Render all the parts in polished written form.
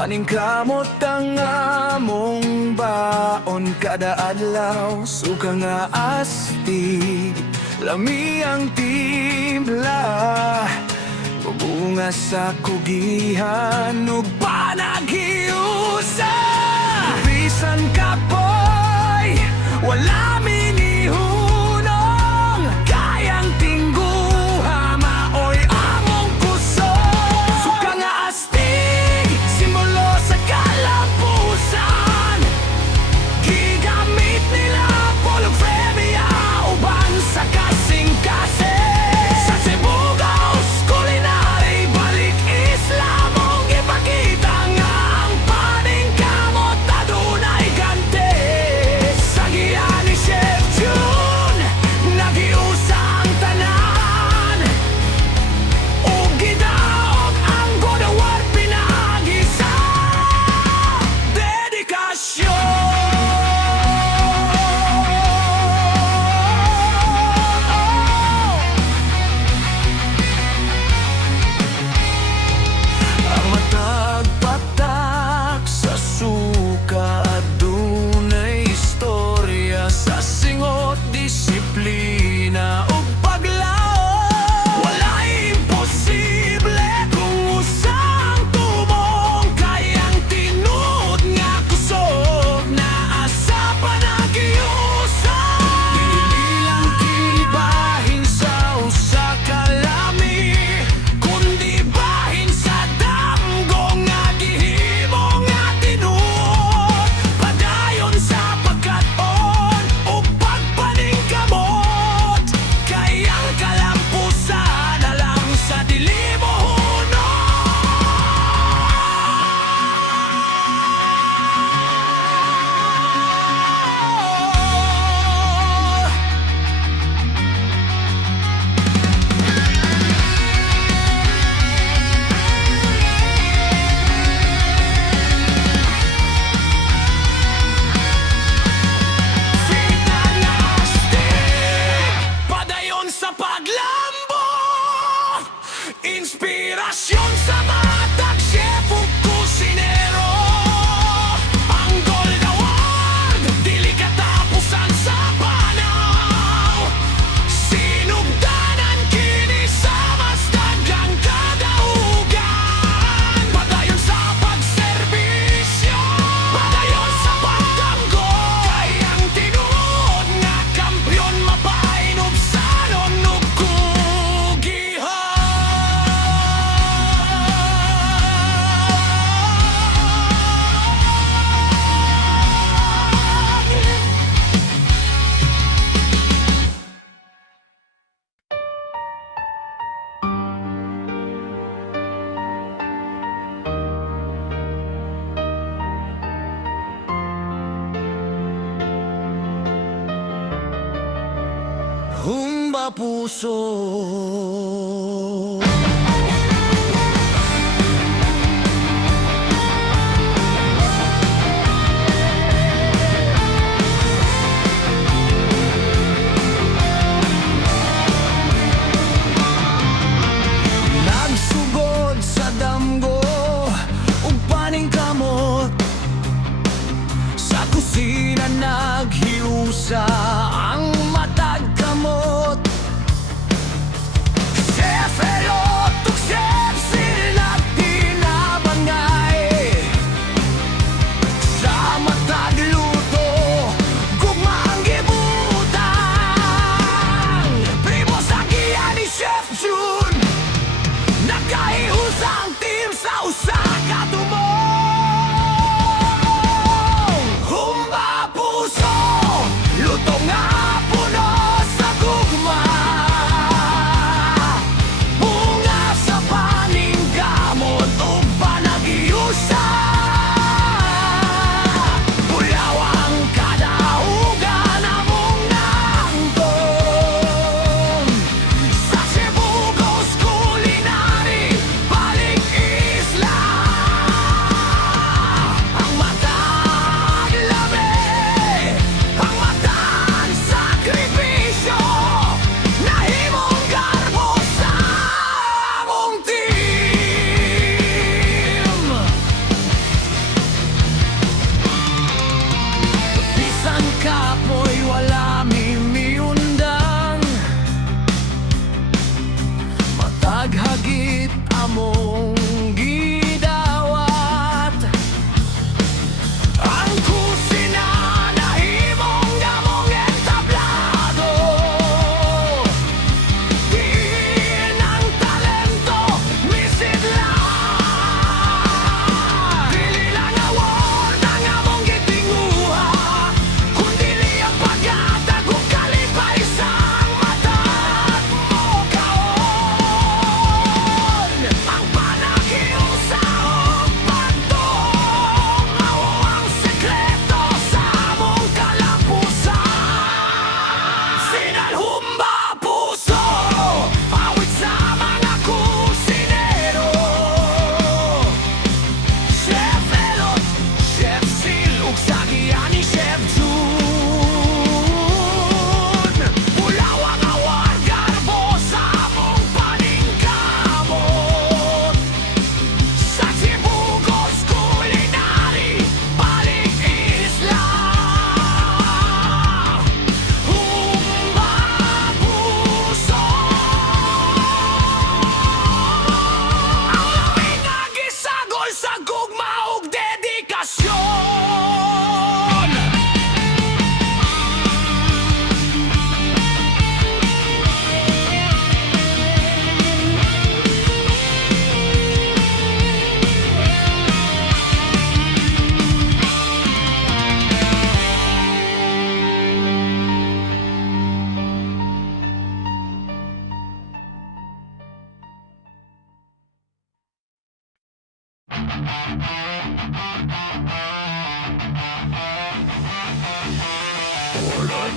Paningkamot ang among baon kada adlaw. Suka nga astig, lami ang timpla. Pabunga sa kugihan ug panaghiusa. Bisan kapoy, wala minihunong. Kayang tingguha, maoy among kusog. Suka nga astig, simbolo sa kalampusan. Gigamit nila polong Frebia, uban sa kasing-kasing. Sa Sibugaw, culinary, balik Islam mong ipakita nga ang paningkamot adunay gante. Sa giya ni Chef June, nagiusa ang tanan. Ug gidaog ang godawar pinagisa. Ang matag patak sa suka adunay istorya. Sa singot, disiplina ug paglaom. Wala'y imposible kung usang tumong. Kayang tinud nga kusog na asa panagiusap. Dili lang kinibahin sa usa ka lami, kundi bahin sa damgo nga gihimo nga tinuod. Padayon sa pagkaton ug pagpaningkamot. Kayang kalampusan na lang sa dili mo padayon sa paglambo. Inspirasyon sa matag chef ug kusinero. Ang Gold Award, dili katapusan sa panaw. Sinugdanan kini sa mas daghang kadaugan. Padayon sa pagserbisyo, padayon sa pagdanggo. Kayang tinuod nga kampyon mapainom sa ug kugihan. Humba puso. Nagsugod sa damgo ug paningkamot. Sa kusina naghiusa ang matag kamot. Chef Elot ug Chef sila tinabangay. Sa matag luto, gugma ang gibutang. Primo sa giya ni Chef June, nagkahiusa ang team sa usa ka tumong. Humba puso, luto nga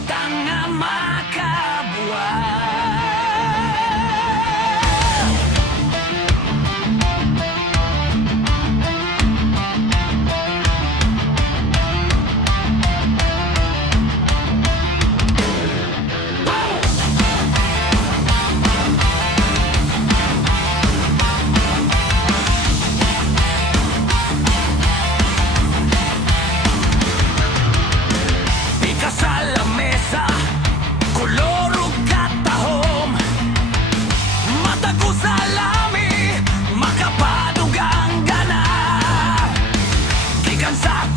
Tanga makabuhay. Ika sa lamesa, kolor ug katahom. Matago sa lami, makapadug ang gana. Gikan sa